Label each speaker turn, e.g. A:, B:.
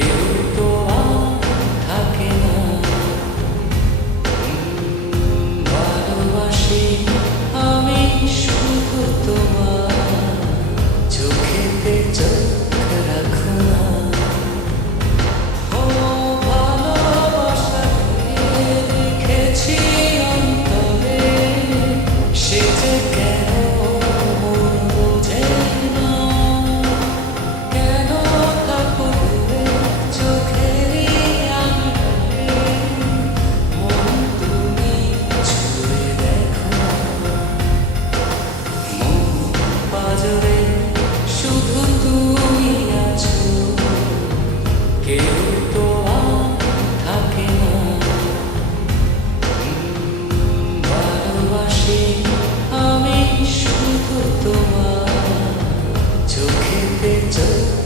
A: game. তোমার চোখেতে চোখ